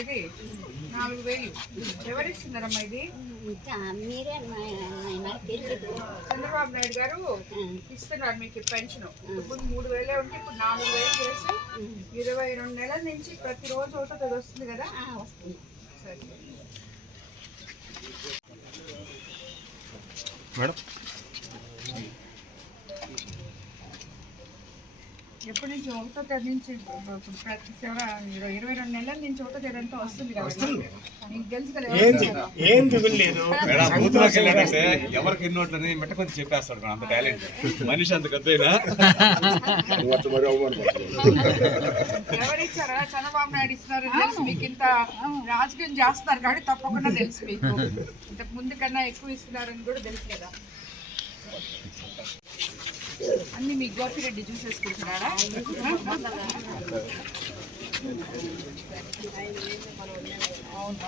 ఇది 4000 ఎవరిస్తున్నారమ్మా? ఇది మీరే చంద్రబాబు నాయుడు గారు ఇస్తున్నారు మీకు పెన్షన్. ఇప్పుడు 3000 ఉంటే ఇప్పుడు 4000 చేసి 22 నెలల నుంచి ప్రతిరోజు ఒకటి వస్తుంది కదా. సరే మేడం, ఎప్పటి నుంచి 1వ తేదీ నుంచి ప్రతి 22 నెలల నుంచి 1వ తేదీ అంతా వస్తుంది కదా. మీకు తెలుసు కదా. ఏం దిగులేదు. ఎవరికి ఎన్ని నోట్లని మెట్ట కొంచెం చెప్పేస్తాడు. అంత టాలెంట్ మనిషి, అంత గద్దైనా ఎవరిచ్చారా? చంద్రబాబు నాయుడు ఇస్తున్నారు తెలుసు మీకు. ఇంత రాజకీయం చేస్తున్నారు కాబట్టి తప్పకుండా తెలుసు మీకు. ఇంతకు ముందు కన్నా ఎక్కువ ఇస్తున్నారని కూడా తెలుసు కదా. అన్ని మీ గోపిరెడ్డి చూసేసుకుంటున్నారా? అవును.